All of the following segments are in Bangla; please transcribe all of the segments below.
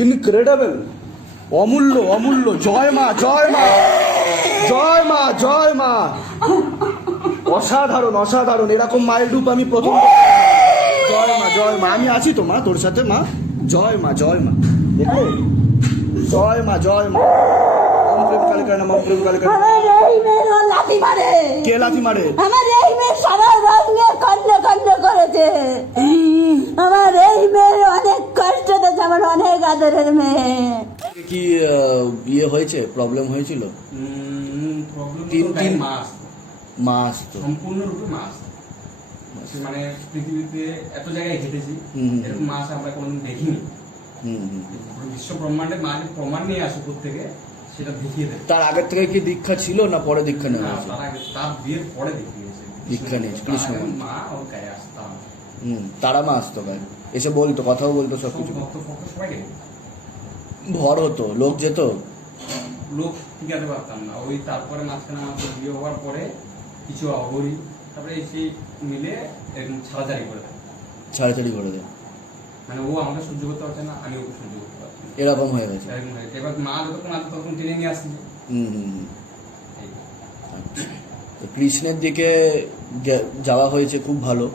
ইনক্রেডিবল, অমূল্য অমূল্য। জয় মা, জয় মা, জয় মা, জয় মা। অসাধারণ অসাধারণ, এরকম মায়ের রূপ আমি প্রথম। জয় মা, জয় মা, আমি আছি তো মা, তোর সাথে মা। জয় মা, জয় মা, দেখো, জয় মা, জয় মা। ওম প্রেম কালী কালী নমঃ, প্রেম কালী কালী। আমার এই মেয়ে লাথি মারে। কে লাথি মারে? আমার এই মেয়ে সারা রঙে খন্ড খন্ড করেছে। আমার এই মেয়ে অনেক কষ্ট দিয়েছে, আমার অনেক আদরের মেয়ে। কি ইয়ে হয়েছে, প্রবলেম হয়েছিল? তিন মাস তো সম্পূর্ণরূপে মাস, মানে পৃথিবীতে এত জায়গায় হেঁটেছি, এরকম মাস আমরা কোনোদিন দেখিনি। বিশ্ব ব্রহ্মাণ্ডের মাঝে প্রমাণ নিয়ে আসে প্রত্যেকে, সেটা দেখিয়ে দেয়। তার আগের থেকে কি দীক্ষা ছিল না পরে দীক্ষা নেওয়া না, হয়েছে? তার আগে, তার বিয়ের পরে দেখিয়েছে দীক্ষা নিয়েছে কৃষ্ণ মা ওর গায়ে আসতাম। তারা মা আসতো গায়ে, এসে বলতো, কথাও বলতো, সবকিছু। ভক্ত ফক্ত সবাই গেছে, ভর হতো, লোক যেত। লোক টিকাতে পারতাম না। ওই তারপরে মাঝখানে আমার বিয়ে হওয়ার পরে কিছু অঘরি, তারপরে সেই মিলে এরকম ছাড়াছাড়ি করে দেয়। ছাড়াছাড়ি করে দেয়, মানে ও আমাকে সহ্য করতে পারছে না, আমি ওকে সহ্য করতে পারছি না, এরকম হয়ে গেছে। এরকম হয়ে গেছে। এবার মা যতক্ষণ আছে ততক্ষণ টেনে নিয়ে আসছে। আচ্ছা। তো কৃষ্ণের দিকে যাওয়া হয়েছে, খুব ভালো।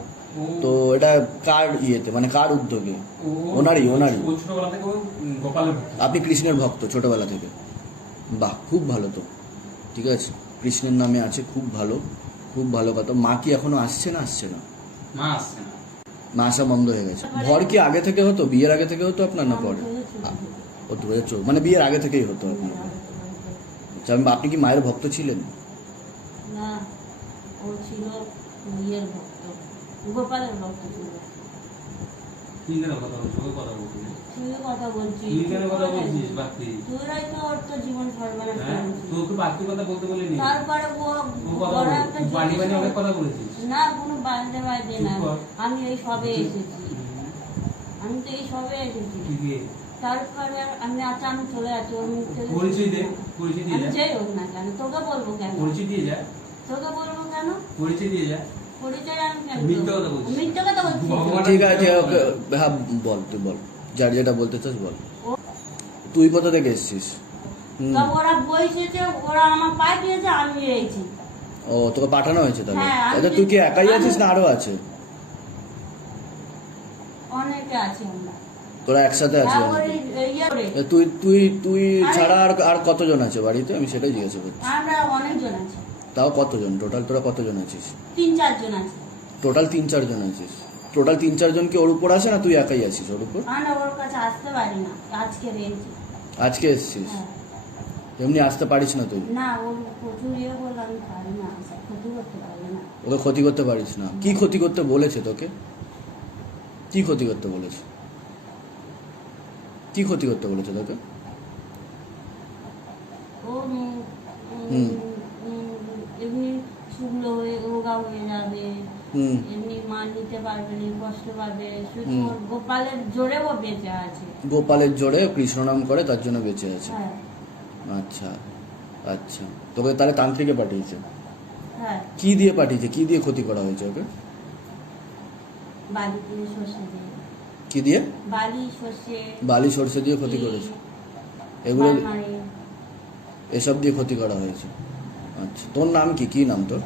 তো এটা কার ইয়েতে, মানে কার উদ্যোগে? ওনারই। ও ছোটবেলা থেকে ও গোপালের ভক্ত। আপনি কৃষ্ণের ভক্ত ছোটবেলা থেকে? বাহ, খুব ভালো তো, ঠিক আছে, কৃষ্ণের নামে আছে, খুব ভালো, খুব ভালো কথা। মা কি এখনো আসছে না? আসছে না, মা আসছে না। মা আসা বন্ধ হয়ে গেছে। ভর কি আগে থেকে হতো, বিয়ের আগে থেকে হতো আপনার, না পরে? ও 2014, মানে বিয়ের আগে থেকেই হতো আপনার। আচ্ছা, আপনি কি মায়ের ভক্ত ছিলেন? না, ও ছিল ইয়ের ভক্ত, গোপালের ভক্ত ছিল। তুই কেন কথা বলছিস? ওই কথা বলছিস? তুই কথা বলছিস, তুই কেন কথা বলছিস বাকি? তুই তো ওর তো জীবন সর্বনাশ করেছিস। তোকে বাকি কথা বলতে বলিনি। তারপরে ও কথা বড় বল, একটা বাড়ি বাড়ি জ্যোতিষ- অনেক কথা বলেছিস। না, কোনো বাজে বাজে না, চুপ কর। আমি এই সবে এসেছি, আমি তো এই সবে এসেছি। কি দিয়ে? তারপরে আমি আমি চলে যাচ্ছি ওর মুখ থেকে। পরিচয় দে, পরিচয় দিয়ে আমি যা। যাই হোক না কেন, তোকে বলবো কেন? পরিচয় দিয়ে যা, তোকে বলবো কেন? পরিচয় দিয়ে যা। পরিচয় আমি কেন মিথ্যে দেবো? কথা বলছিস। মিথ্যে কথা বলছিস? ভগবান- ঠিক আছে, ওকে, হ্যাঁ বল, তুই বল, যার যেটা বলতে চাস বল। তুই কোথা থেকে এসছিস? তবে ওরা বসেছে, ওরা আমার পাঠিয়েছে, আমি এসেছি। ও, তোকে পাঠানো হয়েছে তাহলে? হ্যাঁ, আমি- আচ্ছা, তুই কি একাই আছিস না আরো আছে? অনেকে আছি আমরা। তোরা একসাথে আছিস? হ্যাঁ, ওই ইয়ে করে। তুই তুই তুই ছাড়া আর কতজন আছে বাড়িতে? আমি সেটাই জিজ্ঞাসা করছি। আমরা অনেকজন আছি, তাও কতজন টোটাল? তোরা কতজন আছিস? 3-4 জন আছি। টোটাল 3-4 জন আছিস? টোটাল 3-4 জন কি ওর উপর আসে, না তুই একাই আছিস ওর উপর? আমরা ওর কাছে আসতে পারি না, আজকে রয়েছি। আজকে এসছিস? হ্যাঁ। এমনি আসতে পারিস না তুই? না, ওর প্রচুর ইয়ে বলে আমি পারি না, ক্ষতি করতে পারি না। ওকে ক্ষতি করতে পারিস না? কি ক্ষতি করতে বলেছে তোকে? কি ক্ষতি করতে বলেছে? কি ক্ষতি করতে বলেছে তোকে? ও এমনি শুকনো হয়ে রোগা হয়ে যাবে, এমনি মা নিতে পারবে না, কষ্ট পাবে, শুধু ওর গোপালের জোরে ও বেঁচে আছে। গোপালের জোরে কৃষ্ণ নাম করে, তার জন্য বেঁচে আছে। হ্যাঁ, আচ্ছা আচ্ছা, তোকে তাহলে তান্ত্রিকে পাঠিয়েছে? হ্যাঁ, কি দিয়ে পাঠিয়েছে? কি দিয়ে ক্ষতি করা হয়েছে ওকে? বালি দিয়ে সর্ষে দিয়ে, কি দিয়ে? বালি সর্ষে, বালি সরষে দিয়ে ক্ষতি করেছে? এগুলো, বালমারি। এসব দিয়ে ক্ষতি করা হয়েছে। আচ্ছা, তোর নাম কি? কি নাম তোর?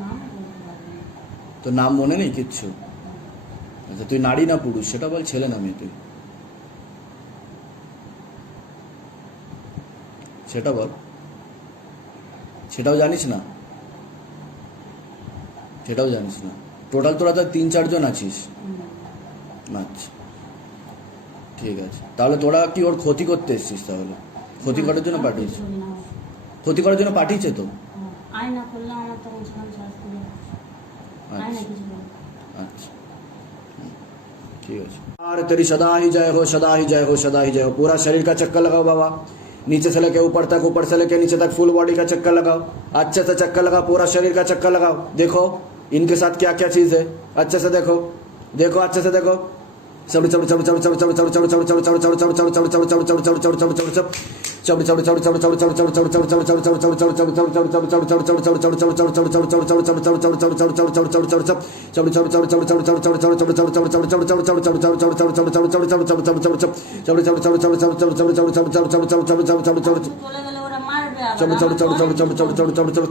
নাম বলতে পারি না। তোর নাম মনে নেই কিচ্ছু? আচ্ছা, তুই নারী না পুরুষ সেটা বল, ছেলে না মেয়ে তুই সেটা বল। সেটাও জানিস না? সেটাও জানিস না? টোটাল তোরা তো 3-4 জন আছিস? আচ্ছা, ঠিক আছে। তাহলে তোরা কি ওর ক্ষতি করতে এসছিস? তাহলে ক্ষতি করার জন্য পাঠিয়েছে? করি না। ক্ষতি করার জন্য পাঠিয়েছে তো? আয়না করলে আমার তখন সেখানে শাস্তি দেবে। আয়না আচ্ছা কিছু বলে। अच्छा ठीक है। और तेरी सदा ही जय हो, सदा ही जय हो, सदा ही जय हो। पूरा शरीर का चक्कर लगाओ बाबा, नीचे से लेके ऊपर तक, ऊपर से लेके नीचे तक, फुल बॉडी का चक्कर लगाओ। अच्छे से चक्कर लगाओ, पूरा शरीर का चक्कर लगाओ। देखो इनके साथ क्या क्या चीज है, अच्छे से देखो, देखो अच्छे से देखो, চলে গেলে ওরা মারবে আবার।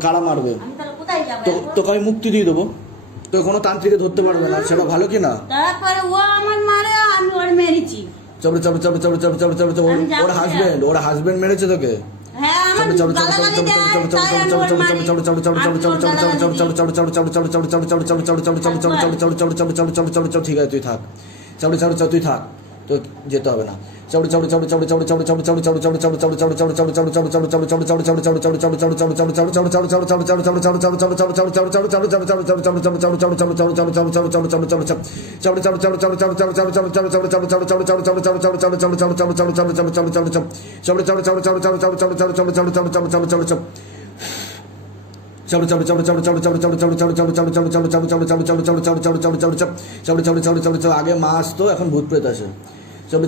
কারা মারবে? আমি তাহলে কোথায় যাবো তো এখন? তোকে আমি মুক্তি দিয়ে দেবো, তো কোনো তান্ত্রিকে ধরতে পারবে না, সেটা ভালো কি না? তারপরে ও আমার মারে, আমি ওর মেরেছি। ওর হাজবেন্ড মেরেছে তোকে? হ্যাঁ, আমার গালাগালি দেয়, তাই আমি ওর মারি। আমি ওর গালাগালি দিই। ঠিক আছে, তুই থাক, তুই থাক, তো যেতে হবে না। আগে মা আসতো, এখন ভূত প্রেত আসে। ओम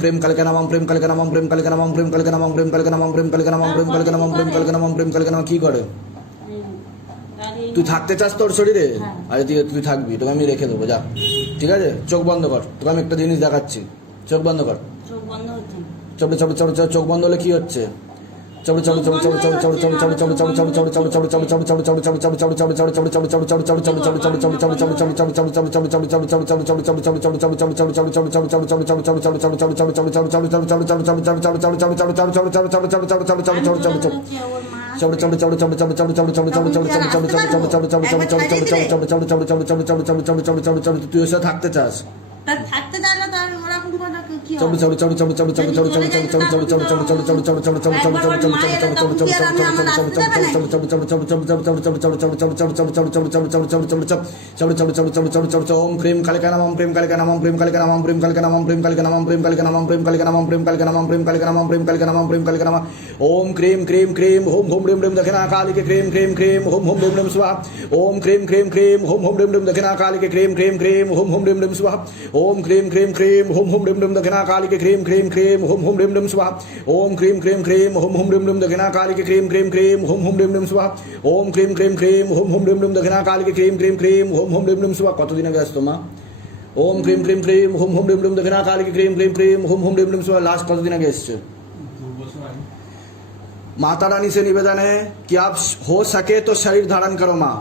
क्रीम कलकनामम प्रेम कलकनामम प्रेम कलकनामम प्रेम कलकनामम प्रेम कलकनामम प्रेम कलकनामम प्रेम कलकनामम प्रेम कलकनामम प्रेम कलकनाम কি করে? তুই থাকতে চাস তোর শরীরে? আরে তুই থাকবি, তোকে আমি রেখে দেবো, যা। ঠিক আছে, চোখ বন্ধ কর, তোকে আমি একটা জিনিস দেখাচ্ছি। চোখ বন্ধ কর। চোখ বন্ধ হচ্ছে। চোখ বন্ধ হলে কি হচ্ছে? তুই ওর সাথে থাকতে চাস? থাকতে চাইলে তার ওরকম কথা কি হবে? ओम क्रीम कलकनामम प्रेम कलकनामम प्रेम कलकनामम प्रेम कलकनामम प्रेम कलकनामम प्रेम कलकनामम प्रेम कलकनामम प्रेम कलकनामम प्रेम कलकनामम प्रेम कलकनामम प्रेम कलकनामम ओम क्रीम क्रीम क्रीम होम होम ह्रीम ह्रीम दक्षिणा काली के क्रीम क्रीम क्रीम होम होम ह्रीम ह्रीम स्वाहा ओम क्रीम क्रीम क्रीम होम होम ह्रीम ह्रीम दक्षिणा काली के क्रीम क्रीम क्रीम होम होम ह्रीम ह्रीम स्वाहा ओम क्रीम क्रीम क्रीम होम होम ह्रीम ह्रीम दक्षिणा काली के क्रीम क्रीम क्रीम होम होम ह्रीम ह्रीम स्वाहा ओम क्रीम क्रीम क्रीम होम होम ह्रीम ह्रीम दक्षिणा काली के क्रीम क्रीम क्रीम होम होम ह्रीम ह्रीम स्वाहा ओम क्रीम क्रीम क्रीम होम होम ह्रीम ह्रीम दक्षिणा काली के क्रीम क्रीम क्रीम होम होम ह्रीम ह्रीम स्वाहा কতদিন আগে আসতো মা? ओम क्रीम क्रीम क्रीम होम होम ह्रीम ह्रीम दक्षिणा काली के क्रीम क्रीम क्रीम होम होम ह्रीम ह्रीम स्वाहा लास्ट কতদিন আগে এসছে? 2 বছর আগে। माता रानी से निवेदन है कि आप हो सके तो शरीर धारण करो माँ।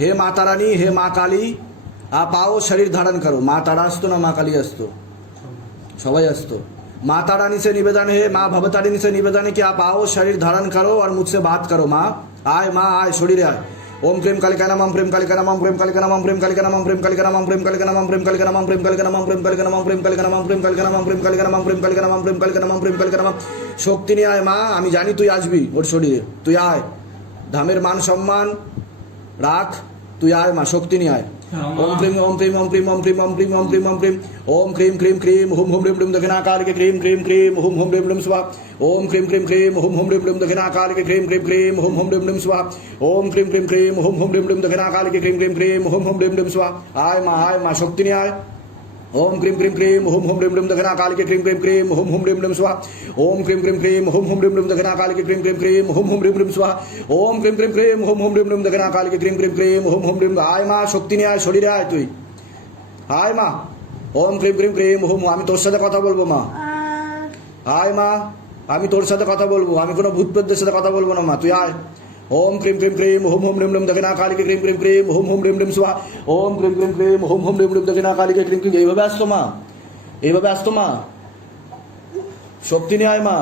हे माता रानी, हे माँ काली, आप आओ, शरीर धारण करो। माँ तारा असतो ना माँ काली असतो? सबाई असतो। माता रानी से निवेदन है, माँ भवतारिणी से निवेदन है कि आप आओ, शरीर धारण करो और मुझसे बात करो। माँ आए, माँ आए, शरीर आए। ओम क्रीम कलकनामम प्रेम कलकनामम प्रेम कलकनामम प्रेम कलकनामम प्रेम कलकनामम प्रेम कलकनामम प्रेम कलकनामम प्रेम कलकनामम प्रेम कलकनामम प्रेम कलकनामम प्रेम कलकनामम प्रेम कलकनामम प्रेम कलकनामम प्रेम कलकनामम प्रेम कलकनामम শক্তি নিয়ে আয় মা, আমি জানি তুই আসবি ওর শরীরে, তুই আয়, ধামের মান সম্মান রাখ, তুই আয় মা, শক্তি নিয়ে আয়। ओम क्रीम ओम क्रीम ओम क्रीम ओम क्रीम ओम क्रीम ओम क्रीम ओम क्रीम ओम क्रीम क्रीम क्रीम हुम हुम ह्रीम ह्रीम दक्षिणा काल के क्रीम क्रीम क्रीम हुम हुम ह्रीम ह्रीम स्वाहा ओम क्रीम क्रीम क्रीम हुम हुम ह्रीम ह्रीम दक्षिणा काल के क्रीम क्रीम क्रीम हुम हुम ह्रीम ह्रीम स्वाहा ओम क्रीम क्रीम क्रीम हुम हुम ह्रीम ह्रीम दक्षिणा काल के क्रीम क्रीम क्रीम हुम हुम ह्रीम ह्रीम स्वाहा आय माँ, शक्ति नहीं आए। ओम क्रीम क्रीम क्रीम हुम हुम ह्रीम ह्रीम दक्षिणा काल के क्रीम क्रीम क्रीम हुम हुम ह्रीम ह्रीम स्वाहा ओम क्रीम क्रीम क्रीम हुम हुम ह्रीम ह्रीम दक्षिणा काल के क्रीम क्रीम क्रीम हुम हुम ह्रीम ह्रीम स्वाहा ओम क्रीम क्रीम क्रीम हुम हुम ह्रीम ह्रीम दक्षिणा काल के क्रीम क्रीम क्रीम हुम हुम ह्रीम आय माँ, शक्ति नहीं आए, शरीरे आय, তুই আয় মা। ওম ক্রিম ক্রিম ক্রিম হুম, আমি তোর সাথে কথা বলবো মা। আয় মা, আমি তোর সাথে কথা বলবো, আমি কোনো ভূত প্রেতদের সাথে কথা বলবো না মা, তুই আয়। ओम क्रीम क्रीम क्रीम हुम हुम ह्रीम ह्रीम दक्षिणा काली के क्रीम क्रीम क्रीम हुम हुम ह्रीम ह्रीम स्वाहा ओम क्रीम क्रीम क्रीम हुम हुम ह्रीम ह्रीम दक्षिणा काली के क्रीम क्रीम এইভাবে আসতো মা, এইভাবে আসতো মা, শক্তি নিয়ে আয় মা।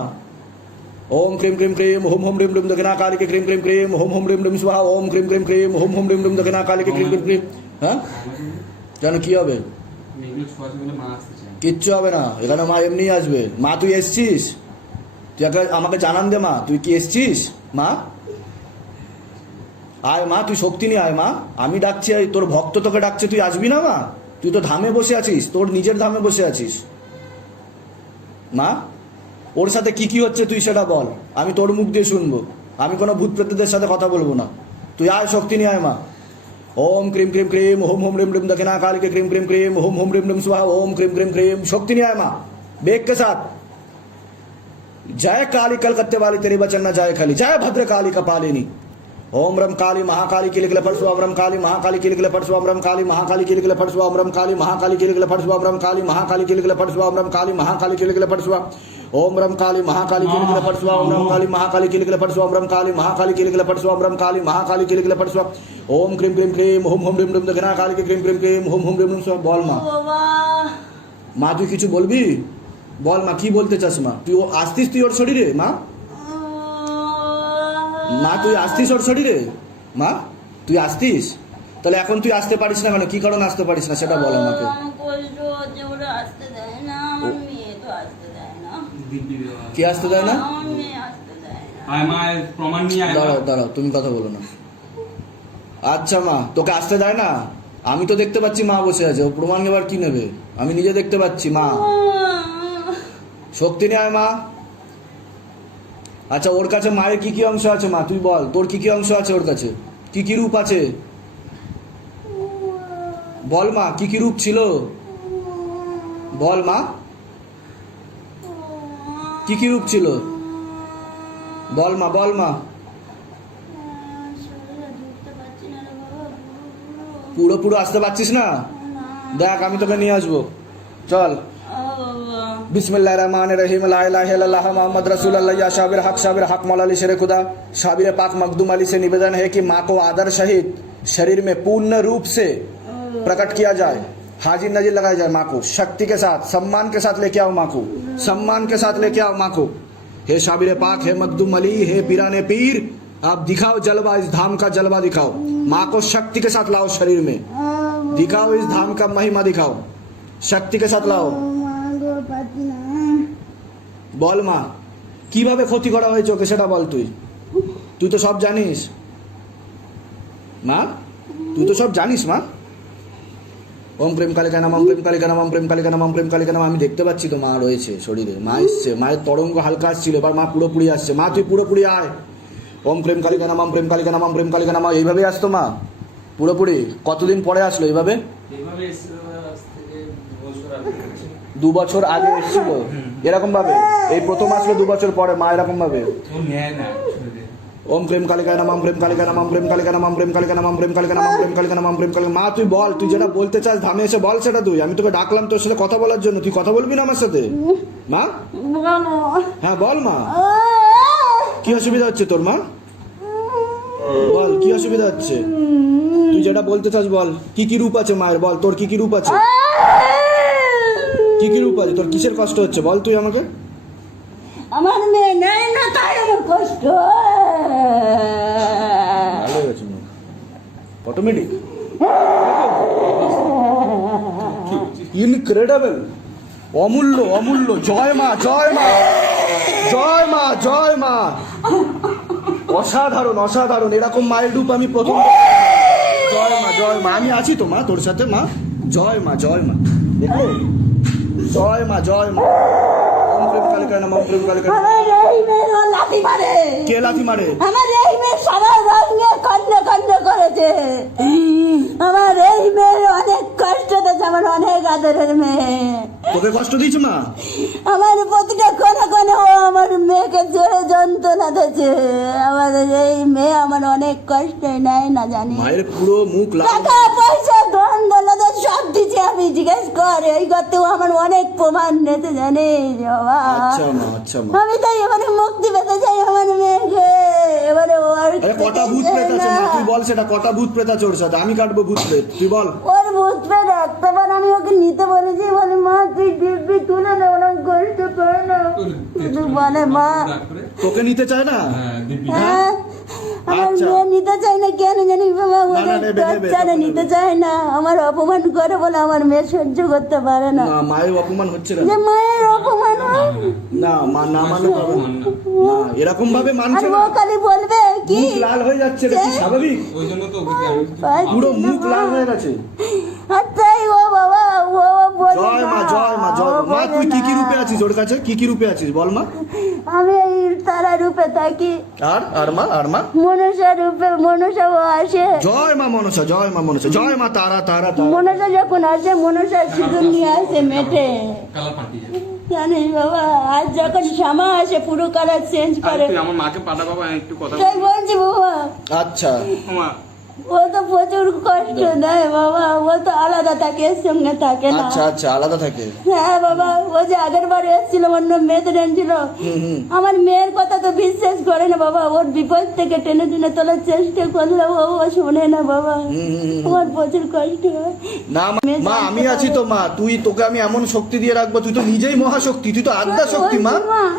ओम क्रीम क्रीम क्रीम हुम हुम ह्रीम ह्रीम दक्षिणा काली के क्रीम क्रीम क्रीम हुम हुम ह्रीम ह्रीम स्वाहा ओम क्रीम क्रीम क्रीम हुम हुम ह्रीम ह्रीम दक्षिणा काली के क्रीम क्रीम क्रीम হ্যাঁ কেন কি হবে? কিচ্ছু হবে না, এখানে মা এমনি আসবে। মা তুই এসছিস? তুই আমাকে জানান দে মা, তুই কি এসছিস মা? আয় মা, তুই শক্তি নিয়ে আয় মা, আমি ডাকছি, তোর ভক্ত তোকে ডাকছে, তুই আসবি না মা? তুই তো ধামে বসে আছিস, তোর নিজের ধামে বসে আছিস। মা, ওর সাথে কি কি হচ্ছে তুই সেটা বল, আমি তোর মুখ দিয়ে শুনবো। আমি কোনো ভূত প্রেতদের সাথে কথা বলবো না। তুই আয়, শক্তি নিয়ে আয় মা। ओम क्रीम क्रीम क्रीम ओम होम रिम रिम दक्षिणा काली के क्रीम क्रीम क्रीम ओम होम रिम रिम स्वाहा ओम क्रीम क्रीम क्रीम। शक्ति नहीं आए माँ, बेग के साथ। जय काली कलकत्ते वाली तेरी वचन न जाए खाली, जय भद्र काली कपालिनी। ओम रम काली महाकाली के लिखले फटसुआ, ओम रम काली महाकाली के लिखले फटसुआ, ओम रम काली महाकाली के लिखले फटसुआ, ओम रम काली महाकाली के लिखले फटसुआ, ओम रम काली महाकाली के लिखले फटसुआ, ओम रम काली महाकाली के लिखले फटसुआ, ओम रम काली महाकाली के लिखले फटसुआ, ओम रम काली महाकाली के लिखले फटसुआ, ओम रम काली महाकाली के लिखले फटसुआ, ओम रम काली महाकाली के लिखले फटसुआ। ओम क्रीम क्रीम क्रीम ओम होम रिम रिम दक्षिणा काली के क्रीम क्रीम क्रीम ओम होम रिम रिम स्वाहा। বল মা। বাবা মা তুই কিছু বলবি? বল মা, কি বলতে চাস মা? তুই আসতিস তুই ওর শরীরে মা? মা তুই আসতিস ওর শরীরে মা? তুই আসতিস? তাহলে এখন তুই আসতে পারিস না কেন? কি কারণে আসতে পারিস না সেটা বল আমাকে। আমার কষ্ট হচ্ছে, ওরা আসতে দেয় না, আমার মেয়ে তো আসতে দেয় না। কে আসতে দেয় না? আমার মেয়ে আসতে দেয় না। আয় মা, প্রমাণ নিয়ে আয় মা। দাঁড়াও দাঁড়াও, তুমি কথা বলো না। আচ্ছা মা, তোকে আসতে দেয় না? আমি তো দেখতে পাচ্ছি মা বসে আছে, ও প্রমাণ এবার কি নেবে? আমি নিজে দেখতে পাচ্ছি মা। শক্তি নিয়ে আয় মা। আচ্ছা, ওর কাছে মায়ের কি কি অংশ আছে মা? তুই বল, তোর কি কি অংশ আছে ওর কাছে? কি কি রূপ আছে বল মা, কি কি রূপ ছিল বল মা, কি কি রূপ ছিল বল মা, বল মা। শরীরে ঢুকতে পারছি না রে বাবা। পুরো পুরো আসতে পারছিস না? দেখ, আমি তোকে নিয়ে আসবো, চল। বাবা बिस्मिल्लाह रहमान रहीम ला इलाहा इल्लल्लाह मोहम्मद रसूलुल्लाह या शाबिर हक मौला अली शेर खुदा। शाबिर पाक मखदूम अली से निवेदन है कि माँ को आदर सहित शरीर में पूर्ण रूप से प्रकट किया जाए, हाजिर नजीर लगाया जाए माँ को शक्ति के साथ, सम्मान के साथ लेके आओ माँ को, सम्मान के साथ लेके आओ माँ को। हे शाबिर पाक, हे मखदूम अली, हे पीराने पीर, आप दिखाओ जलवा, इस धाम का जलवा दिखाओ। माँ को शक्ति के साथ लाओ, शरीर में दिखाओ, इस धाम का महिमा दिखाओ, शक्ति के साथ लाओ। বল মা, কিভাবে ক্ষতি করা হয়েছে ওকে সেটা বল। তুই তুই তো সব জানিস মা, তুই তো সব জানিস মা। ওম প্রেম কালিকা নাম, ওম প্রেম কালিকা নাম, ওম প্রেম কালিকা নাম, ওম প্রেম কালিকা নাম। আমি দেখতে পাচ্ছি তো মা রয়েছে শরীরে, মা এসছে, মায়ের তরঙ্গ হালকা আসছিল, এবার মা পুরোপুরি আসছে। মা তুই পুরোপুরি আয়। ওম প্রেম কালিকা নাম, ওম প্রেম কালিকা নাম, ওম প্রেম কালিকা নাম। এইভাবেই আসতো মা পুরোপুরি? কতদিন পরে আসলো এইভাবে? এইভাবে এসেছিল আজ থেকে 2 বছর আগে এসেছিল এরকম ভাবে? এই প্রথম আসলো 2 বছর পরে মা এরকম ভাবে? ও নেয় না শরীরে। ওম প্রেম কালিকা নাম, ওম প্রেম কালিকা নাম, ওম প্রেম কালিকা নাম, ওম প্রেম কালিকা নাম, ওম প্রেম কালিকা নাম, ওম প্রেম কালিকা নাম, ওম প্রেম কালিকা। মা তুই বল, তুই যেটা বলতে চাস ধামে এসে বল সেটা তুই। আমি তোকে ডাকলাম তোর সাথে কথা বলার জন্য, তুই কথা বলবি না আমার সাথে মা? হ্যাঁ বল মা, কি অসুবিধা হচ্ছে তোর মা? বল কি অসুবিধা হচ্ছে, তুই যেটা বলতে চাস বল। কি কি রূপ আছে মায়ের বল, তোর কি কি রূপ আছে? কি কি রূপ আছে তোর? কিসের কষ্ট হচ্ছে বল তুই আমাকে। আমার মেয়ে নেই না, তাই আমার কষ্ট। ভালো হয়ে গেছে অটোমেটিক, ইনক্রেডিবল, অমূল্য অমূল্য। জয় মা, জয় মা, জয় মা, জয় মা। অসাধারণ অসাধারণ, এরকম মায়ের রূপ আমি প্রথম। জয় মা, জয় মা। আমি আছি তো মা তোর সাথে মা। জয় মা, জয় মা। দেখো, জয় মা, জয় মা। ওম প্রেম কালিকা নাম, ওম প্রেম কালিকা নাম। আমার এই মেয়ে ও লাথি মারে। কে লাথি মারে? আমার এই মেয়ে সারা রঙে খন্ড খন্ড করেছে। আমার এই মেয়ে অনেক কষ্ট দিয়েছে, আমার অনেক আদরের মেয়ে। তোকে কষ্ট দিয়েছে মা? আমার প্রতিটা কোনে কোনে ও আমার মেয়েকে জোরে যন্ত্রণা দিয়েছে। আমার এই মেয়ে আমার অনেক কষ্ট নেয় না জানি। মায়ের পুরো মুখ লাল। টাকা পয়সা ধন দৌলত সব দিচ্ছে, আমি জিজ্ঞেস কর এই করতেও আমার অনেক প্রমাণ নিতে জানিস বাবা। আচ্ছা মা, আচ্ছা মা। আমি তাই এবারে মুক্তি পেতে চাই আমার মেয়েকে। এবারে ওর আরে কটা ভূত প্রেত আছে মা, তুই বল সেটা, কটা ভূত প্রেত আছে ওর সাথে? আমি কাটবো ভূত প্রেত, তুই বল। ওর ভূত পেট একটাবার আমি ওকে নিতে বলেছি, বলে মা তুই দিব্যি তুলে নে, ওরা করতে পারে না। শুধু বলে মা তোকে নিতে চায় না? হ্যাঁ, আমার আচ্ছা। মেয়ে নিতে চায় না, কেন জানি বাবা, না, ওদের নেবে, নেবে, বাচ্চারা নেবে। নিতে চায় না। আমার অপমান করে বলে আমার মেয়ে সহ্য করতে পারে না। না, মায়ের অপমান হচ্ছে না। যে মায়ের অপমান হয়। না মা, না মানে পাবে না। না, এরকম ভাবে আর মানছে ও না। খালি বলবে কি মুখ লাল হয়ে যাচ্ছে, এটা কি স্বাভাবিক? ওই জন্য তো ওকে আমি পুরো মুখ লাল হয়ে গেছে। আর তাই ও বাবা জয় মা জয় মা জয় মা। মা তুই কি কি রূপে আছিস ওর কাছে, কি কি রূপে আছিস বল মা। আমি এই তারা রূপে থাকি, আর মা আর মা মনসা রূপে, মনসাও আসে। জয় মা মনসা, জয় মা মনসা, জয় মা তারা তারা তারা। মনসা যখন আসে, মনসা সিঁদুর নিয়ে আসে মেটে, কালার পাল্টে যাবে। জানিস বাবা। আর যখন শ্যামা আসে পুরো কালার চেঞ্জ করে। তুই আমার মাকে পাঠা বাবা, আমি একটু কথা তাই বলছি বাবা, আচ্ছা মা। ও তো প্রচুর কষ্ট দেয় বাবা, ও তো আলাদা থাকে, এর সঙ্গে থাকে না। আচ্ছা আচ্ছা আলাদা থাকে। হ্যাঁ বাবা, ও যে আগের বার এসেছিল, অন্য মেয়েদের এনেছিল, আমার মেয়ের কথা তো বিশ্বাস করে না বাবা। ওর বিপদ থেকে টেনে টেনে তোলার চেষ্টা করলে ও শোনে না বাবা। আমার প্রচুর কষ্ট হয়। না মা, মা আমি আছি তো মা, তুই তোকে আমি এমন শক্তি দিয়ে রাখবো, তুই তো নিজেই মহাশক্তি, তুই তো আদ্যা শক্তি মা,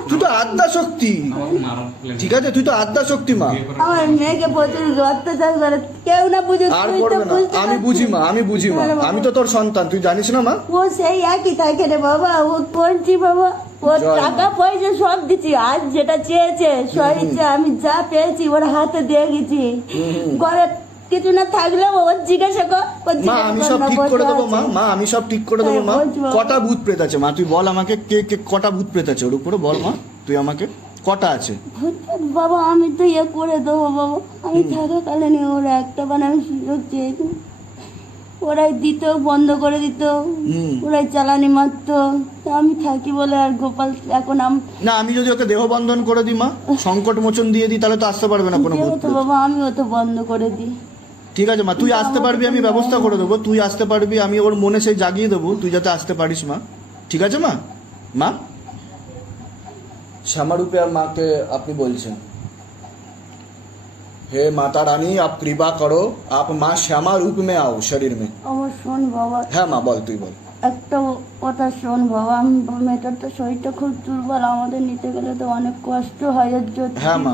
তুই তো আদ্যা শক্তি, আমাকে মারার প্ল্যান। ঠিক আছে তুই তো আদ্যা শক্তি মা। আমার মেয়েকে প্রচুর অত্যাচার করে, কেউ না বুঝে, আর তুই তো করবে না, বুঝতে আমি বুঝি মা, আমি বুঝি মা, আমি তো তোর সন্তান, তুই জানিস না মা। ও সেই একই থাকে রে বাবা। ও করছি বাবা, ও জয় মা। টাকা পয়সা সব দিচ্ছি, আজ যেটা চেয়েছে সহিছে, আমি যা পেয়েছি ওর হাতে দিয়ে গেছি। ঘরে কিছু না থাকলেও ওর জিজ্ঞাসা কর, ও মা আমি সব ঠিক করে দেবো মা, মা আমি সব ঠিক করে দেবো মা। তাই বলছি বাবা। কটা ভূত প্রেত আছে মা তুই বল আমাকে, কে কে কটা ভূত প্রেত আছে ওর উপরে বল মা, তুই আমাকে কটা আছে। বাবা আমি তো ইয়ে করে দেবো বাবা, আমি থাকাকালীন ওরা একটা বানানো সুযোগ চেয়েছি, ওরাই দিত, বন্ধ করে দিত, ওরাই চালানি মারতো। তা আমি থাকি বলে আর গোপাল এখন না আমি যদি ওকে দেহ বন্ধন করে দিই মা, সংকট মোচন দিয়ে দিই, তাহলে তো আসতে পারবে না কোনো ভূত যেহেতু প্রেত। বাবা আমিও তো বন্ধ করে দিই। ঠিক আছে মা, তুই আসতে পারবি, আমি ব্যবস্থা করে দেবো, তুই আসতে পারবি, আমি ওর মনে সেই জাগিয়ে দেবো, তুই যাতে আসতে পারিস মা, ঠিক আছে মা। মা श्यामा रूपे और माँ के अपनी बोलছেন, हे माता रानी आप कृपा करो, आप माँ श्यामा रूप में आओ शरीर में। আমার শোন বাবা, হ্যাঁ মা বল, তুই বল। একটা কথা শোন বাবা, মেয়েটার তো শরীরটা খুব দুর্বল, আমাদের নিতে গেলে তো অনেক কষ্ট হয়। এর জন্য হ্যাঁ মা,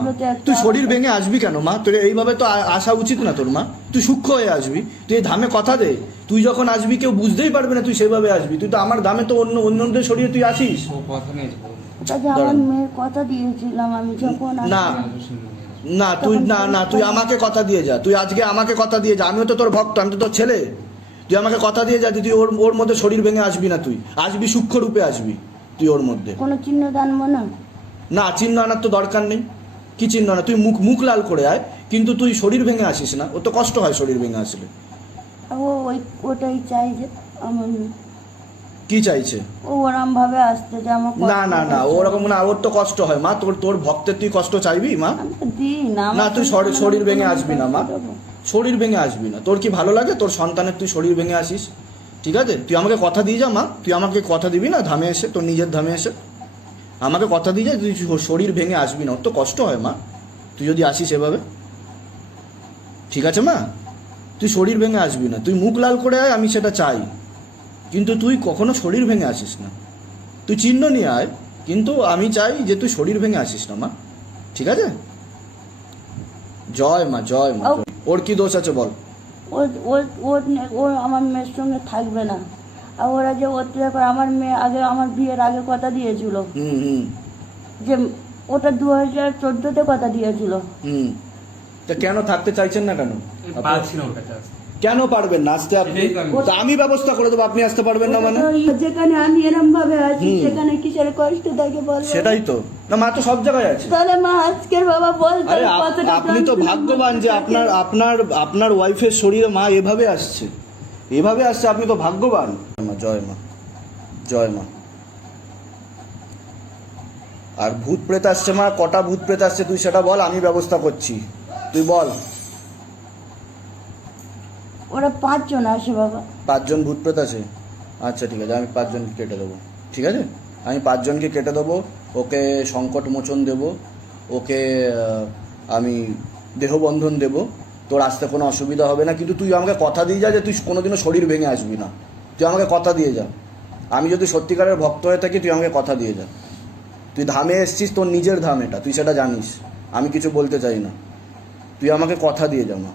তুই শরীর ভেঙে আসবি কেন মা, তোর এইভাবে তো আসা উচিত না তোর মা, তুই সূক্ষ্ম হয়ে আসবি, তুই এই ধামে কথা দে, তুই যখন আসবি কেউ বুঝতেই পারবে না তুই সেভাবে আসবি, তুই তো আমার ধামে তো অন্যদের শরীরে তুই আসিস। ও কথা নেই যে বলবো। তাকে আমার মেয়ের কথা দিয়েছিলাম আমি যখন না না তুই না তুই আমাকে কথা দিয়ে যা, তুই আজকে আমাকে কথা দিয়ে যা, আমিও তো তোর ভক্ত, আমি তো তোর ছেলে, তুই আমাকে কথা দিয়ে যা, তুই ওর মধ্যে শরীর ভেঙে আসবি না, তুই আসবি সূক্ষ্ম রূপে আসবি তুই ওর মধ্যে। কোনো চিহ্ন দানবো না? না চিহ্ন আনার তো দরকার নেই, কি চিহ্ন না, তুই মুখ লাল করে আয়, কিন্তু তুই শরীর ভেঙে আসিস না, ও তো কষ্ট হয় শরীর ভেঙে আসলে। ও ওটাই চাই যে আমার কি চাইছে? ও ওরম ভাবে আসতে যে আমার না না না ওরকম না, ওর তো কষ্ট হয় মা, তোর ভক্তের তুই কষ্ট চাইবি মা? দিই না। না তুই শরীর ভেঙে আসবি না মা, শরীর ভেঙে আসবি না, তোর কি ভালো লাগে তোর সন্তানের তুই শরীর ভেঙে আসিস? ঠিক আছে তুই আমাকে কথা দিয়ে যা মা, তুই আমাকে কথা দিবি না ধামে এসে, তোর নিজের ধামে এসে আমাকে কথা দিয়ে যা, তুই শরীর ভেঙে আসবি না, ওর তো কষ্ট হয় মা, তুই যদি আসিস এভাবে, ঠিক আছে মা? তুই শরীর ভেঙে আসবি না, তুই মুখ লাল করে আয়, আমি সেটা চাই, কিন্তু তুই কখনো শরীর ভেঙে আসিস না, তুই চিহ্ন নিয়ে আয়, কিন্তু আমি চাই যে তুই শরীর ভেঙে আসিস না মা, ঠিক আছে? জয় মা জয় মা। ওর কি দোষ আছে বল? ও আমার মেয়ের সঙ্গে থাকবে না, আর ওরা যে অত্যাচার করে, আমার মেয়ে আগে আমার বিয়ের আগে কথা দিয়েছিল যে ওটা 2014-তে কথা দিয়েছিল। তা কেন থাকতে চাইছেন না কেন? পারছি না ওর কাছে আসতে। কেন পারবেন না আসতে আপনি? তা আমি ব্যবস্থা করে দেবো, আপনি আসতে পারবেন না মানে? যেখানে আমি এরম ভাবে আছি সেখানে কিসের কষ্ট থাকে বল? সেটাই তো না, মা তো সব জায়গায় আছে। তাহলে মা আজকের বাবা বলতো আরে কতটা আপনি তো ভাগ্যবান যে আপনার ওয়াইফের শরীরে মা এভাবে আসছে, এভাবে আসছে, আপনি তো ভাগ্যবান মা। জয় মা জয় মা। আর ভূত প্রেত আসছে মা, কটা ভূত প্রেত আসছে তুই সেটা বল, আমি ব্যবস্থা করছি, তুই বল। ওরা 5 জন আসে বাবা। 5 জন ভূত প্রেত আছে? আচ্ছা ঠিক আছে, আমি 5 জনকে কেটে দেবো, ঠিক আছে আমি 5 জনকে কেটে দেবো, ওকে সংকট মোচন দেবো, ওকে আমি দেহবন্ধন দেবো, তোর আসতে কোনো অসুবিধা হবে না, কিন্তু তুই আমাকে কথা দিয়ে যা যে তুই কোনোদিনও শরীর ভেঙে আসবি না, তুই আমাকে কথা দিয়ে যা, আমি যদি সত্যিকারের ভক্ত হয়ে থাকি তুই আমাকে কথা দিয়ে যা। তুই ধামে এসছিস, তোর নিজের ধাম এটা, তুই সেটা জানিস, আমি কিছু বলতে চাই না, তুই আমাকে কথা দিয়ে যা মা,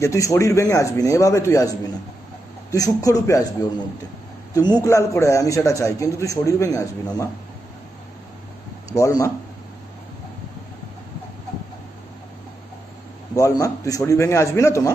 যে তুই শরীর ভেঙে আসবি না, এভাবে তুই আসবি না, তুই সূক্ষ্ম রূপে আসবি ওর মধ্যে, তুই মুখ লাল করে আয়, আমি সেটা চাই, কিন্তু তুই শরীর ভেঙে আসবি না মা, বল মা বল মা, তুই শরীর ভেঙে আসবি না তো মা?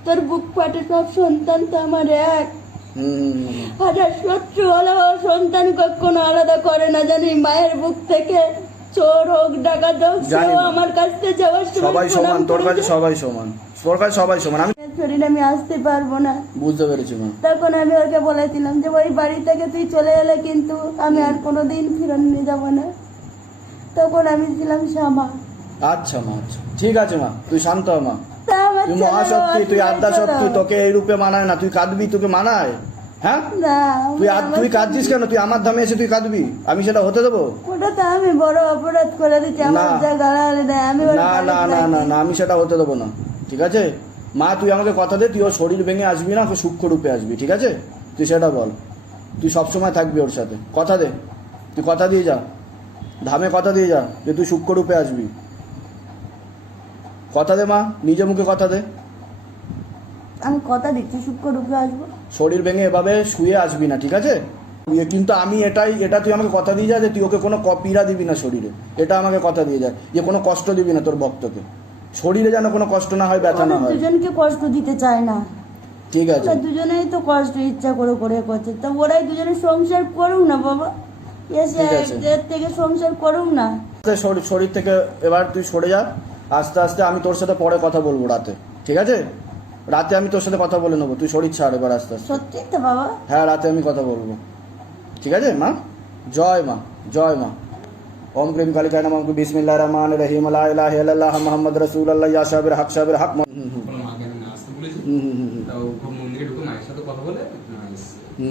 তোর বুক ফাটে সব সন্তান তো আমার এক। হাজার শত্রু হলেও সন্তান কখনো আলাদা করে না, জানি মায়ের বুক থেকে চোর হোক ডাকাত হোক জানি সেও মা। আমার কাছ থেকে যাওয়ার সময় সবাই সমান, তোর কাছে সবাই সমান, তোর কাছে সবাই সমান। আমি শরীরে আমি আসতে পারবো না। বুঝতে পেরেছি মা। তখন আমি ওকে বলেছিলাম যে ওই বাড়ি থেকে তুই চলে এলে কিন্তু আমি আর কোনোদিন ফিরে নিয়ে যাবো না। তখন আমি ছিলাম শ্যামা। আচ্ছা মা, আচ্ছা ঠিক আছে মা, তুই শান্ত হ মা। তা আমার তুই ছেলেরও মহাশক্তি, তুই অসুখ আদ্যা হয়েছিল। শক্তি, তোকে এই রূপে মানায় না। তুই কাঁদবি, তোকে মানায়? হ্যাঁ, না, তুই আমার তুই কাঁদছিস কেন? তুই আমার ধামে এসে তুই কাঁদবি, আমি সেটা হতে দেবো? ওটা তো আমি বড় অপরাধ করে দিচ্ছি, আমার না। যা গালাগালি দেয় আমি ওর না বাড়ি না না না থাকি। না, আমি সেটা হতে দেবো না, ঠিক আছে মা? তুই আমাকে কথা দে, তুই ওর শরীর ভেঙে আসবি না, ওকে সূক্ষ্ম রূপে আসবি, ঠিক আছে? তুই সেটা বল, তুই সবসময় থাকবি ওর সাথে, কথা দে, তুই কথা দিয়ে যা, ধামে কথা দিয়ে যা যে তুই সূক্ষ্ম রূপে আসবি। কথা দে মা, নিজে মুখে কথা দে। আমি কথা দিচ্ছি শুক্র রূপে আসবো। শরীর ভেঙে এভাবে শুয়ে আসবি না, ঠিক আছে? কিন্তু আমি এটা তুই আমাকে কথা দিয়ে যা যে তুই ওকে কোনো পীড়া দিবি না শরীরে, এটা আমাকে কথা দিয়ে যা যে কোনো কষ্ট দিবি না তোর ভক্তকে, শরীরে যেন কোনো কষ্ট না হয়, ব্যথা না ওরা হয়, দুজনকে কষ্ট দিতে চায় না। ঠিক আছে? ওরা দুজনেই তো কষ্ট ইচ্ছা করে করে করছে, তো ওরাই দুজনে সংসার করুক না বাবা, এসে ঠিক আছে। এর থেকে সংসার করুক না। শরীর থেকে এবার তুই সরে যা আস্তে আস্তে। আমি তোর সাথে পরে কথা বলবো রাতে, ঠিক আছে? রাতে আমি তোর সাথে কথা বলে নেবো, তুই শরীর ছাড় এবার আস্তে আস্তে। সত্যি তো বাবা? হ্যাঁ, রাতে আমি কথা বলবো, ঠিক আছে মা? জয় মা, জয় মা। ওম ক্রিম কালিকায় নমঃ, বিসমিল্লাহির রহমানির রহিম, লা ইলাহা ইল্লাল্লাহ মুহাম্মাদুর রাসূলুল্লাহ, ইয়া সাবির হক সাবির হক। কোনো মাকে আমি না আসতে বলেছি, তাও ওর মন্দিরে ঢুকে মায়ের সাথে কথা বলে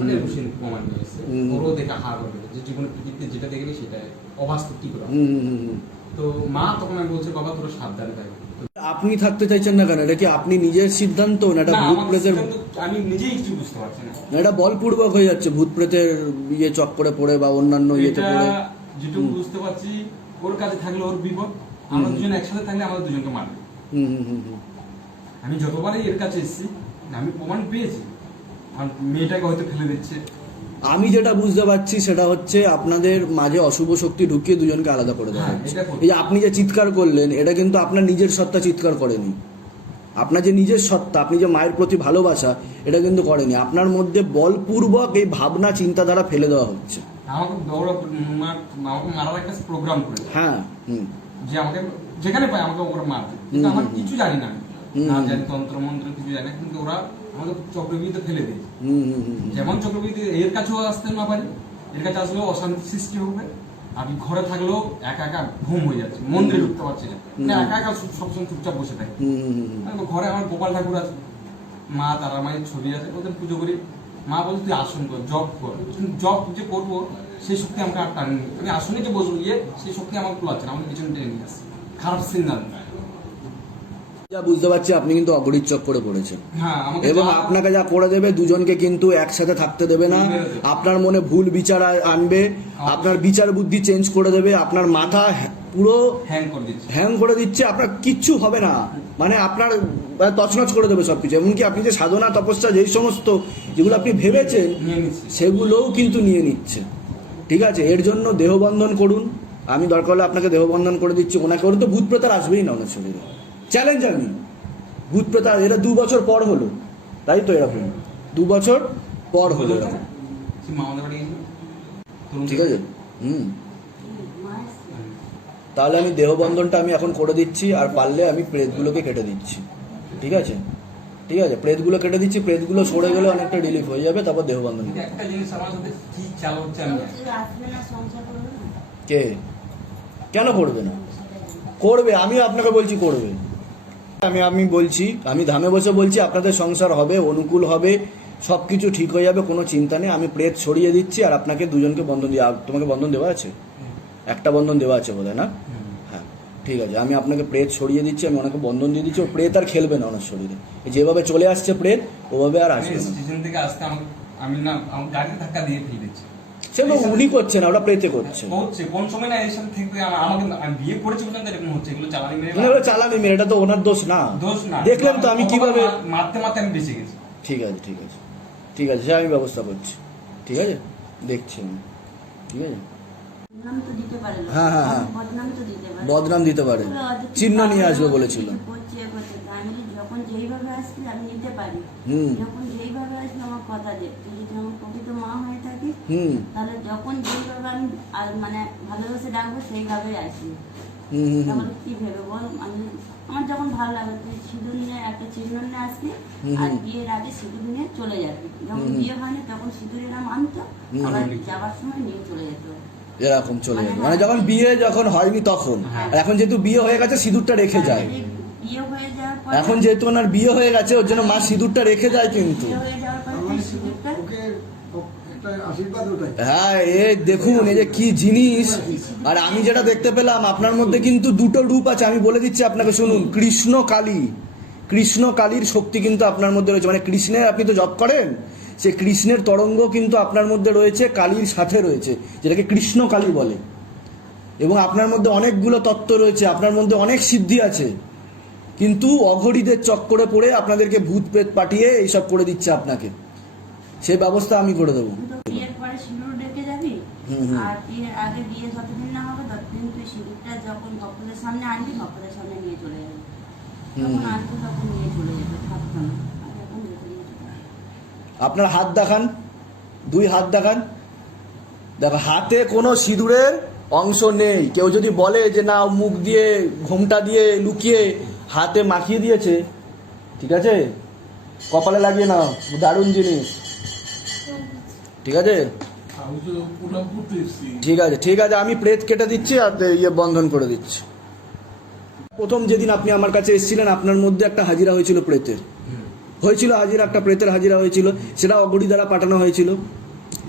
মানে রুশিন প্রমাণ নিয়ে এসছে। ওরও দেখা হার হবে যে জীবনে পৃথিবীতে যেটা দেখেনি সেটা অবাস্তব কি করে হবে। তো মা তখন আমি বলছে বাবা তোরা সাবধানে থাকবে। আপনি থাকতে চাইছেন না কেন? এটা কি আপনি নিজের সিদ্ধান্ত না এটা না, ভূত আমার প্রেতের? সিদ্ধান্ত আমি নিজেই কিছু বুঝতে পারছি না। না, এটা বলপূর্বক হয়ে যাচ্ছে, ভূত প্রেতের ইয়ে চক্করে পড়ে বা অন্যান্য ইয়েতে এটা পড়ে। যেটুকু বুঝতে পারছি, ওর কাছে থাকলে ওর বিপদ, আমরা দুজন একসাথে থাকলে আমাদের দুজনকে মারবে। আমি যতবারই এর কাছে এসেছি আমি প্রমাণ পেয়েছি, আর মেয়েটাকে হয়তো ফেলে দিচ্ছে। আমি যেটা বুঝতে পারছি সেটা হচ্ছে আপনাদের মাঝে অশুভ শক্তি ঢুকিয়ে দুজনকে আলাদা করে দেওয়া হ্যাঁ, হচ্ছে। এটা করছে। এই যে আপনি যে চিৎকার করলেন, এটা কিন্তু আপনার নিজের সত্তা চিৎকার করেনি। আপনার যে নিজের সত্তা, আপনি যে মায়ের প্রতি ভালোবাসা, এটা কিন্তু করেনি। আপনার মধ্যে বলপূর্বক এই ভাবনা চিন্তাধারা ফেলে দেওয়া হচ্ছে। আমাকে আমাকে মারার একটা প্রোগ্রাম করেছে, হ্যাঁ, যে আমাকে যেখানে পায় আমাকে ওরা মারবে, কিন্তু আমার কিছু জানি না, না জানি তন্ত্র মন্ত্র কিছু জানি না, কিন্তু ওরা আমাকে চক্রবৃদ্ধি ফেলে দিয়েছে। যেমন চক্রবৃদ্ধি এর কাছেও আসতে না পারি, এর কাছে আসলেও অশান্তি সৃষ্টি হবে, আমি ঘরে থাকলেও একা একা ঘুম হয়ে যাচ্ছে, মন্দিরে ঢুকতে পারছি না, মানে একা একা সবসময় চুপচাপ বসে থাকি। ঘরে আমার গোপাল ঠাকুর আছে, মা তারা মায়ের ছবি আছে, ওদের পুজো করি। মা বলছে তুই আসন কর, জব কর, জব যে করবো সেই শক্তি আমাকে আর টানি, আমি আসনে যে বসবো সেই শক্তি আমাকে কুলাচ্ছে না, আমাকে পিছনে টেনে নিয়ে আসছে, খারাপ সিগন্যাল। যা বুঝতে পারছি আপনি কিন্তু অগরিত চক্করে পড়েছেন, হ্যাঁ, আমাকে এবং আপনাকে যা করে দেবে, দুজনকে কিন্তু একসাথে থাকতে দেবে না। আপনার মনে ভুল বিচার আনবে, আপনার বিচার বুদ্ধি চেঞ্জ করে দেবে, আপনার মাথা পুরো হ্যাং করে দিচ্ছে। হ্যাং করে দিচ্ছে, আপনার কিচ্ছু হবে না, মানে আপনার তছনছ করে দেবে সবকিছু। এমনকি আপনি যে সাধনা তপস্যা যেই সমস্ত যেগুলো আপনি ভেবেছেন নিয়ে নিচ্ছে। সেগুলোও কিন্তু নিয়ে নিচ্ছে, ঠিক আছে? এর জন্য দেহবন্ধন করুন, আমি দরকার হলে আপনাকে দেহবন্ধন করে দিচ্ছি। ওনাকে ওর তো ভূত প্রেতার আসবেই না ওনার শরীরে, চ্যালেঞ্জ আমি। ভূত প্রেতার এটা 2 বছর পর হলো, তাই তো? এরকম 2 বছর পর হলো এরকম, সে মামাদের বাড়ি গেছিল, তরুণ ঠিক আছে? তাহলে আমি দেহবন্ধনটা আমি এখন করে দিচ্ছি, আর পারলে আমি প্রেতগুলোকে কেটে দিচ্ছি, ঠিক আছে? ঠিক আছে, প্রেতগুলো কেটে দিচ্ছি, প্রেতগুলো সরে গেলে অনেকটা রিলিফ হয়ে যাবে, তারপর দেহবন্ধন। কিন্তু একটা জিনিস আমার সাথে কি চাল হচ্ছে আমি জানি না। আসবে না, সংসার করবে না। কে কেন করবে না? করবে, আমিও আপনাকে বলছি করবে। আমি বলছি, আমি ধামে বসে বলছি আপনাদের সংসার হবে, অনুকূল হবে, সব কিছু ঠিক হয়ে যাবে, কোনো চিন্তা নেই। আমি প্রেত সরিয়ে দিচ্ছি, আর আপনাকে দুজনকে বন্ধন দিয়ে, তোমাকে বন্ধন দেওয়া আছে, একটা বন্ধন দেওয়া আছে বোধহয় না? হ্যাঁ, ঠিক আছে, আমি আপনাকে প্রেত সরিয়ে দিচ্ছি, আমি ওনাকে বন্ধন দিয়ে দিচ্ছি। ও প্রেত আর খেলবে না ওনার শরীরে, যেভাবে চলে আসছে প্রেত ওভাবে আর আসবে না। স্টেশন থেকে আসতে আমি না আমার গাড়িতে ধাক্কা দিয়ে ফেলে দিচ্ছি। সেগুলো উনি করছে না, ওটা প্রেতে করছে। হচ্ছে কোন সময় না এর সাথে থেকে আমাকে আমি বিয়ে করেছি পর্যন্ত এরকম হচ্ছে, এগুলো চালানি মেরে না, ওটা চালানি মেয়ে, এটা তো ওনার দোষ না। দোষ না, দেখলেন তো আমি কিভাবে মারতে মারতে আমি বেঁচে গেছি। ঠিক আছে, ঠিক আছে, ঠিক আছে, সে আমি ব্যবস্থা করছি, ঠিক আছে? দেখছি আমি, ঠিক আছে? বদনাম তো দিতে পারে লোক। হ্যাঁ, হ্যাঁ, হ্যাঁ। বদনাম তো দিতে পারে। বদনাম দিতে পারে, বলে অত চিহ্ন নিয়ে আসবে কিছু বলেছিল। করছে, এ করছে। তা আমি বলি, যখন যেইভাবে আসবি আমি নিতে পারি, হুম। যখন যেইভাবে আসবি আমার কথা দে, তুই যদি আমার প্রকৃত মা হয়ে থাকিস হুম তাহলে যখন যেইভাবে আমি মানে ভালোবেসে ডাকবো সেইভাবেই আসবি। হুম হুম হুম তাহলে কি ভেবে বল, আমি আমার যখন ভালো লাগে তুই সিঁদুর নিয়ে একটা চিহ্ন নিয়ে আসবি, আর বিয়ের আগে সিঁদুর নিয়ে চলে যাবি, যখন বিয়ে হয়নি তখন সিঁদুরের নাম আনতো, আবার যাওয়ার সময় নিয়ে চলে যেত। এরকম চলে যাবে, মানে যখন বিয়ে যখন হয়নি তখন। আর এখন যেহেতু বিয়ে হয়ে গেছে সিঁদুরটা রেখে যায়। বিয়ে হয়ে যাওয়ার পর, এখন যেহেতু ওনার বিয়ে হয়ে গেছে ওর জন্য মা সিঁদুরটা রেখে যায় কিন্তু। বিয়ে হয়ে যাওয়ার পর তুই সিঁদুরটা হ্যাঁ, এ দেখুন এই যে কি জিনিস। আর আমি যেটা দেখতে পেলাম আপনার মধ্যে কিন্তু দুটো রূপ আছে, আমি বলে দিচ্ছি আপনাকে, শুনুন। কৃষ্ণ কালী, কৃষ্ণ কালীর শক্তি কিন্তু আপনার মধ্যে রয়েছে, মানে কৃষ্ণের আপনি তো জপ করেন, সে কৃষ্ণের তরঙ্গ কিন্তু আপনার মধ্যে রয়েছে, কালীর সাথে রয়েছে, যেটাকে কৃষ্ণ কালী বলে। এবং আপনার মধ্যে অনেকগুলো তত্ত্ব রয়েছে, আপনার মধ্যে অনেক সিদ্ধি আছে, কিন্তু অঘরীদের চক্করে পড়ে আপনাদেরকে ভূত প্রেত পাঠিয়ে এইসব করে দিচ্ছে আপনাকে। সেই ব্যবস্থা আমি করে দেবো। বিয়ের পরে সিঁদুর রেখে যাবি, হুম, হুম। আর বিয়ের আগে বিয়ে যতদিন না হবে ততদিন তুই সিঁদুরটা যখন ভক্তদের সামনে আনবি, ভক্তদের সামনে নিয়ে চলে যাবি, যখন আসবি তখন নিয়ে চলে যাবে, থাকতো না। আর এখন রেখে দিতে পারবি। আপনার হাত দেখান, 2 হাত দেখান। দেখো হাতে কোনো সিঁদুরের অংশ নেই। কেউ যদি বলে যে না মুখ দিয়ে ঘোমটা দিয়ে লুকিয়ে হাতে মাখিয়ে দিয়েছে, ঠিক আছে, কপালে লাগিয়ে নাও, দারুণ জিনিস, ঠিক আছে, ঠিক আছে, ঠিক আছে, আমি প্রেত কেটে দিচ্ছি আর বন্ধন করে দিচ্ছি। প্রথম যেদিন আপনি আমার কাছে এসেছিলেন আপনার মধ্যে একটা হাজিরা হয়েছিল প্রেতের, হয়েছিল হাজিরা, একটা প্রেতের হাজিরা হয়েছিল, সেটা অগরি দ্বারা পাঠানো হয়েছিল,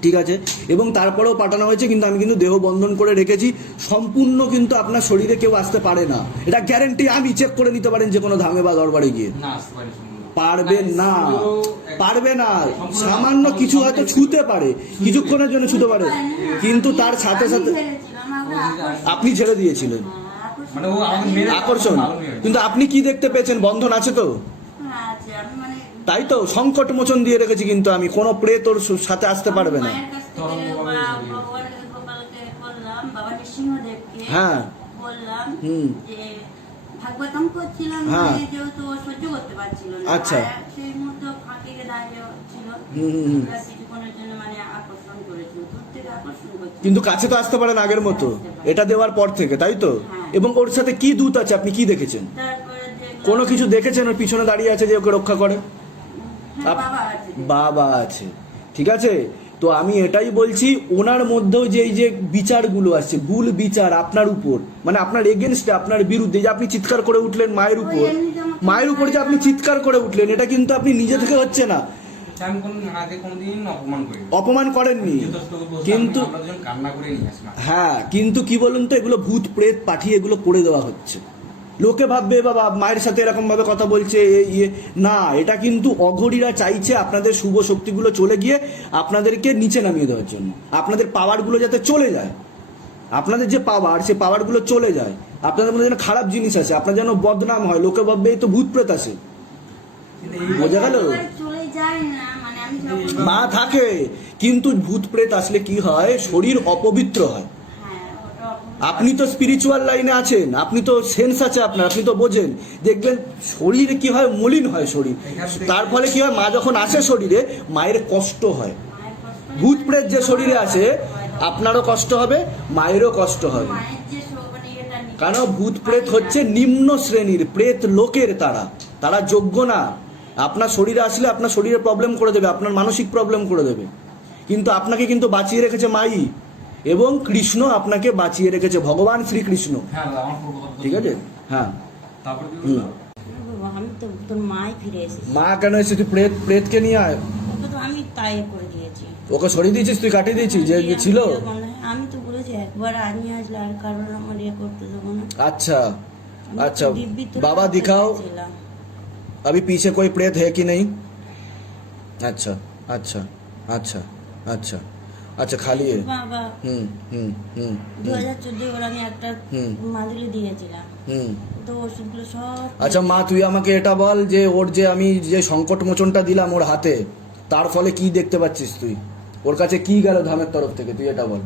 ঠিক আছে, এবং তারপরেও পাঠানো হয়েছে, কিন্তু আমি কিন্তু দেহ বন্ধন করে রেখেছি সম্পূর্ণ, কিন্তু আপনার শরীরে কেউ আসতে পারে না, এটা গ্যারেন্টি। আমি চেক করে নিতে পারেন যে কোনো ধামে বা দরবারে গিয়ে, না আসতে পারি সম্ভব। পারবে না, পারবে না, সামান্য কিছু হয়তো ছুতে পারে, কিছুক্ষণের জন্য ছুতে পারে, কিন্তু তার সাথে সাথে আমি ছেড়েছিলাম, আমাকে আকর্ষণ- আপনি ছেড়ে দিয়েছিলেন, মানে ও আমাকে মেরে আকর্ষণ। ভালো মেরেছে। কিন্তু আপনি কি দেখতে পেয়েছেন? বন্ধন আছে তো, আছে, আমি মানে তাই তো সংকট মোচন দিয়ে রেখেছি, কিন্তু আমি কোনো প্রেত ওর সাথে আসতে পারবে না। মায়ের কাছ থেকে ভগবানের গোপালকে বললাম, বাবা নৃসিংহদেবকে হ্যাঁ। বললাম হুম। যে ভাগবতম করছিলাম, হ্যাঁ। মানে যেহেতু ও সহ্য করতে পারছিল না, আচ্ছা। আর সেই মুহূর্তে ফাঁকে দাঁড়িয়ে ছিল, হুম, হুম, হুম। আমরা কিছুক্ষণের জন্য মানে আকর্ষণ করেছিল, দূর থেকে আকর্ষণ করছিল, কিন্তু কাছে তো আসতে পারেন আগের মতো, এটা দেওয়ার পর থেকে, তাই তো? হ্যাঁ। এবং ওর সাথে কি দূত আছে, আপনি কি দেখেছেন? তারপরে দেখলাম- কোনো কিছু দেখেছেন ওর পিছনে দাঁড়িয়ে আছে যে ওকে রক্ষা করে? হ্যাঁ, বাবা আছে। বাবা আছে, ঠিক আছে। তো আমি এটাই বলছি, ওনার মধ্যেও যে এই যে বিচারগুলো আসছে, ভুল বিচার আপনার উপর, মানে আপনার এগেনস্টে, আপনার বিরুদ্ধে, যে আপনি চিৎকার করে উঠলেন মায়ের উপর, মায়ের উপর যে আপনি চিৎকার করে উঠলেন, এটা কিন্তু আপনি নিজে থেকে হচ্ছে না, আমি কোনো আগে কোনোদিন অপমান করিনি। অপমান করেননি, যথেষ্ট বলছি, কিন্তু আমরা দুজন কান্না করে নিয়ে আসি না। হ্যাঁ, কিন্তু কি বলুন তো, এগুলো ভূত প্রেত পাঠিয়ে এগুলো করে দেওয়া হচ্ছে। লোকে ভাববে বাবা মায়ের সাথে এরকম ভাবে কথা বলছে, ইয়ে না, এটা কিন্তু অঘরীরা চাইছে আপনাদের শুভ শক্তিগুলো চলে গিয়ে আপনাদেরকে নিচে নামিয়ে দেওয়ার জন্য, আপনাদের পাওয়ারগুলো যাতে চলে যায়, আপনাদের যে পাওয়ার, সে পাওয়ারগুলো চলে যায়, আপনাদের মধ্যে যেন খারাপ জিনিস আছে, আপনার যেন বদনাম হয়, লোকে ভাববে এই তো ভূত প্রেত আছে, বোঝা গেল? একেবারে চলে যায় না, মানে আমি যখন মা থাকে, কিন্তু ভূত প্রেত আসলে কি হয়, শরীর অপবিত্র হয়। হ্যাঁ, ওটা অপমান- আপনি তো স্পিরিচুয়াল লাইনে আছেন, আপনি তো সেন্স আছে আপনার, আপনি তো বোঝেন, দেখবেন শরীর কি হয়, মলিন হয় শরীর, তার ফলে কি হয়, মা যখন আসে শরীরে, মায়ের কষ্ট হয়। মায়ের কষ্ট, ভূত প্রেত যে শরীরে আসে, আপনারও কষ্ট হবে, মায়েরও কষ্ট হবে, মায়ের যে মানে এটা নিতে- কারণ ভূত প্রেত হচ্ছে নিম্ন শ্রেণীর প্রেত লোকের, তারা যোগ্য না। আপনার শরীরে আসলে আপনার শরীরে প্রবলেম করে দেবে, আপনার মানসিক প্রবলেম করে দেবে, কিন্তু আপনাকে কিন্তু বাঁচিয়ে রেখেছে মাই, এবং কৃষ্ণ আপনাকে বাঁচিয়ে রেখেছে, ভগবান শ্রীকৃষ্ণ, হ্যাঁ দাদা, আমার পুরো কথা ঠিক আছে। হ্যাঁ, তারপর কি হুম। বললো? আমি তো তোর মাই ফিরে এসেছি, মা কেন এসে তুই প্রেতকে নিয়ে আয়, ওকে তো আমি তাই করে দিয়েছি, ওকে সরিয়ে দিয়েছিস, তুই কাটিয়ে দিয়েছিস যে ছিল। আমি তো বলেছি একবার আমি আসলে আর কারণ আমার ইয়ে করতে দেবো না। अच्छा আমি अच्छा তো দিব্যি তোর बाबा কাছে दिखाओ গেছিলাম। अभी पीछे कोई प्रेत है कि नहीं? अच्छा अच्छा अच्छा अच्छा अच्छा खाली है। বাবা हम्म हम्म हम्म 2014 ওর আমি একটা হুম। মাদুলি দিয়েছিলাম, हम्म তো ওষুধগুলো সব আচ্ছা মা, তুই আমাকে এটা বল যে ওর যে আমি যে সংকট মোচনটা দিলাম ওর হাতে, তার ফলে কি দেখতে পাচ্ছিস তুই? ওর কাছে কি গেল ধামের তরফ থেকে, তুই এটা বল,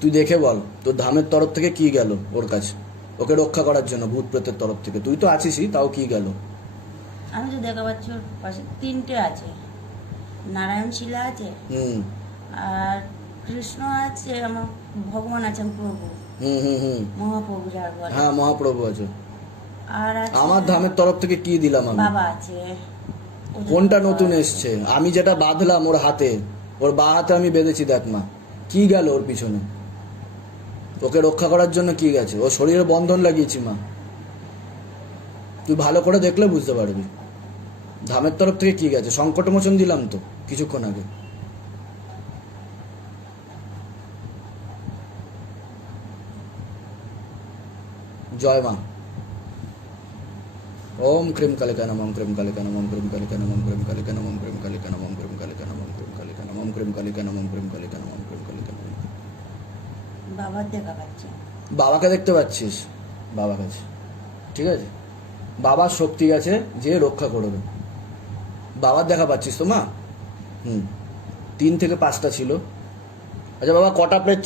তুই দেখে বল তোর ধামের তরফ থেকে কি গেল ওর কাছে, ওকে রক্ষা করার জন্য ভূত প্রেতের তরফ থেকে। তুই তো আছিসই, তাও কি গেল? আমি তো দেখা পাচ্ছি ওর পাশে 3টে আছে, নারায়ণ শিলা আছে, আর কৃষ্ণ আছে, আমার ভগবান আছেন প্রভু, মহাপ্রভু যার বলে। হ্যাঁ, মহাপ্রভু আছে। আর আছে আমার ধামের তরফ থেকে কি দিলাম আমি? বাবা আছে। ওদের কোনটা বাবা নতুন আছে। এসছে? আমি যেটা বাঁধলাম ওর হাতে, ওর বা হাতে আমি বেঁধেছি, দেখ মা কি গেল ওর পিছনে। ওকে রক্ষা করার জন্য কি গেছে? ও শরীরে বন্ধন লাগিয়েছি মা, তুই ভালো করে দেখলে বুঝতে পারবি। ধামের তরফ থেকে কি গেছে? সংকটমোচন দিলাম তো কিছুক্ষণ আগে। জয় মা। ওম ক্রিম কালিকা নমঃ, ক্রিম কালিকা নমঃ, ক্রিম কালিকা নমঃ, ক্রিম কালিকা নমঃ, ক্রিম কালিকা নমঃ, ক্রিম কালিকা নমঃ, ক্রিম কালিকা নমঃ, ক্রিম কালিকা নমঃ, ক্রিম কালিকা নমঃ, ক্রিম কালিকা নমঃ। বাবার দেখা পাচ্ছে। বাবাকে দেখতে পাচ্ছিস? বাবা কাছে ঠিক আছে, বাবার শক্তি আছে যে রক্ষা করবে। বাবার দেখা পাচ্ছিস তো মা? 3 থেকে 5টা ছিল। আচ্ছা বাবা, কটা প্লেট